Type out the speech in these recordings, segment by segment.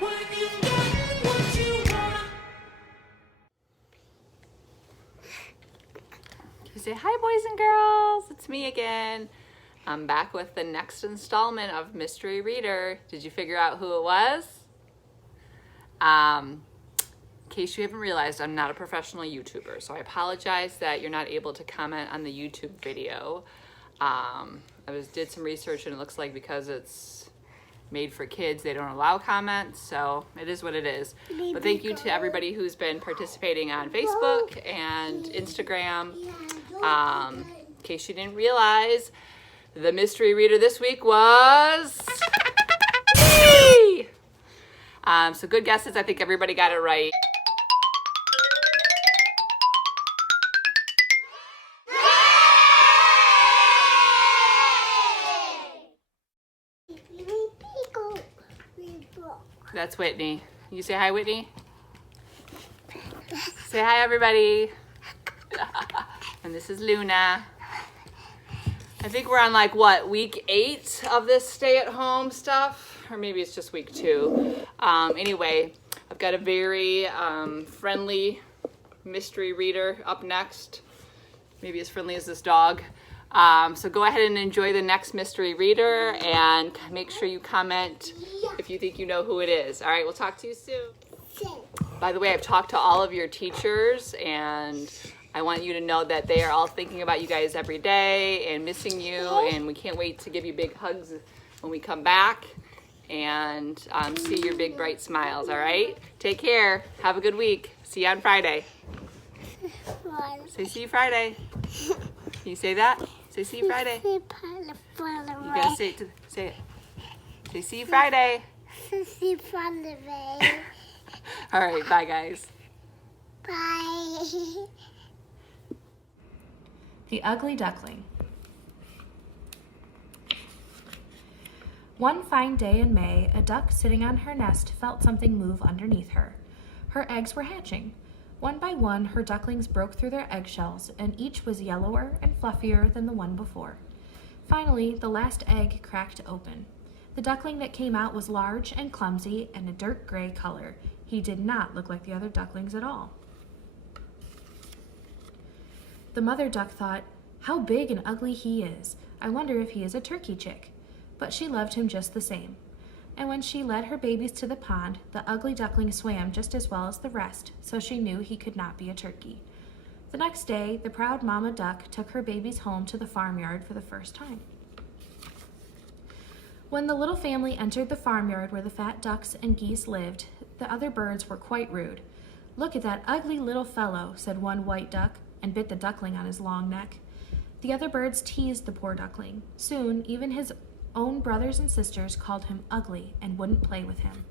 When you've got what you want. Say hi, boys and girls. It's me again. I'm back with the next installment of Mystery Reader. Did you figure out who it was? In case you haven't realized, I'm not a professional YouTuber, so I apologize that you're not able to comment on the YouTube video. I did some research, and it looks like because it's made for kids, they don't allow comments, so it is what it is. But thank you to everybody who's been participating on Facebook and Instagram. In case you didn't realize, the mystery reader this week was me! So good guesses. I think everybody got it right. That's Whitney. You say hi, Whitney? Say hi, everybody. And this is Luna. I think we're on like what, week 8 of this stay-at-home stuff, or maybe it's just week 2. Anyway, I've got a very friendly mystery reader up next, maybe as friendly as this dog. So go ahead and enjoy the next mystery reader, and make sure you comment if you think you know who it is. All right, we'll talk to you soon. By the way, I've talked to all of your teachers, and I want you to know that they are all thinking about you guys every day and missing you, and we can't wait to give you big hugs when we come back and see your big bright smiles. All right, take care, have a good week, see you on Friday. Say see you Friday. Can you say that? Say see you Friday. You gotta say it. Say it. Say see you Friday. All right, bye guys. Bye. The Ugly Duckling. One fine day in May, a duck sitting on her nest felt something move underneath her. Her eggs were hatching. One by one, her ducklings broke through their eggshells, and each was yellower and fluffier than the one before. Finally, the last egg cracked open. The duckling that came out was large and clumsy and a dirt gray color. He did not look like the other ducklings at all. The mother duck thought, "How big and ugly he is. I wonder if he is a turkey chick." But she loved him just the same. And when she led her babies to the pond, the ugly duckling swam just as well as the rest, so she knew he could not be a turkey. The next day, the proud mama duck took her babies home to the farmyard for the first time. When the little family entered the farmyard where the fat ducks and geese lived, the other birds were quite rude. "Look at that ugly little fellow," said one white duck, and bit the duckling on his long neck. The other birds teased the poor duckling. Soon, even his own brothers and sisters called him ugly and wouldn't play with him.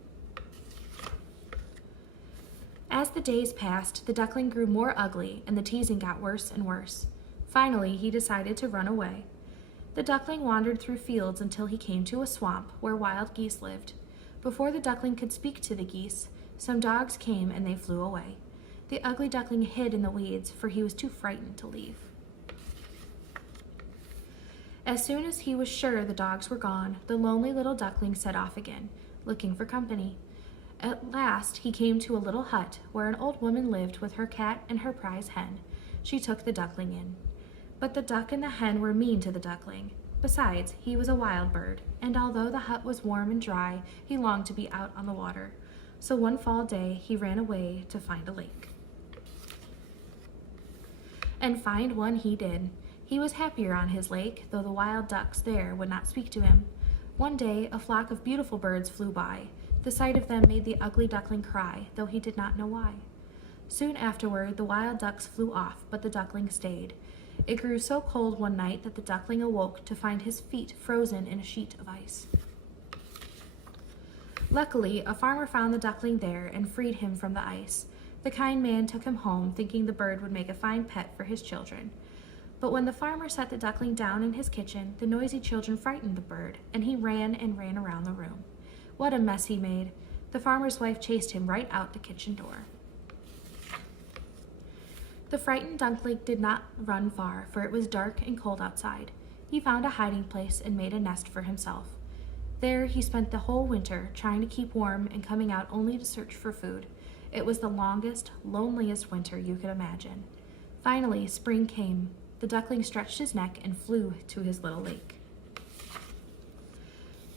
As the days passed, the duckling grew more ugly and the teasing got worse and worse. Finally, he decided to run away. The duckling wandered through fields until he came to a swamp where wild geese lived. Before the duckling could speak to the geese, some dogs came and they flew away. The ugly duckling hid in the weeds, for he was too frightened to leave. As soon as he was sure the dogs were gone, the lonely little duckling set off again, looking for company. At last, he came to a little hut where an old woman lived with her cat and her prize hen. She took the duckling in. But the duck and the hen were mean to the duckling. Besides, he was a wild bird, and although the hut was warm and dry, he longed to be out on the water. So one fall day, he ran away to find a lake. And find one he did. He was happier on his lake, though the wild ducks there would not speak to him. One day, a flock of beautiful birds flew by. The sight of them made the ugly duckling cry, though he did not know why. Soon afterward, the wild ducks flew off, but the duckling stayed. It grew so cold one night that the duckling awoke to find his feet frozen in a sheet of ice. Luckily, a farmer found the duckling there and freed him from the ice. The kind man took him home, thinking the bird would make a fine pet for his children. But when the farmer set the duckling down in his kitchen, the noisy children frightened the bird, and he ran and ran around the room. What a mess he made. The farmer's wife chased him right out the kitchen door. The frightened duckling did not run far, for it was dark and cold outside. He found a hiding place and made a nest for himself. There he spent the whole winter trying to keep warm and coming out only to search for food. It was the longest, loneliest winter you could imagine. Finally, spring came. The duckling stretched his neck and flew to his little lake.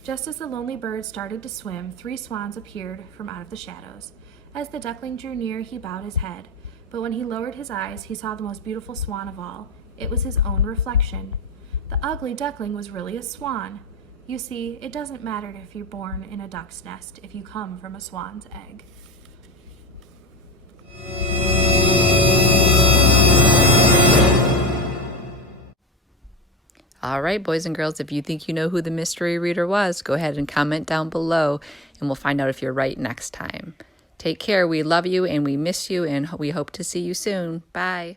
Just as the lonely bird started to swim, 3 swans appeared from out of the shadows. As the duckling drew near, he bowed his head. But when he lowered his eyes, he saw the most beautiful swan of all. It was his own reflection. The ugly duckling was really a swan. You see, it doesn't matter if you're born in a duck's nest if you come from a swan's egg. All right, boys and girls, if you think you know who the mystery reader was, go ahead and comment down below, and we'll find out if you're right next time. Take care. We love you, and we miss you, and we hope to see you soon. Bye.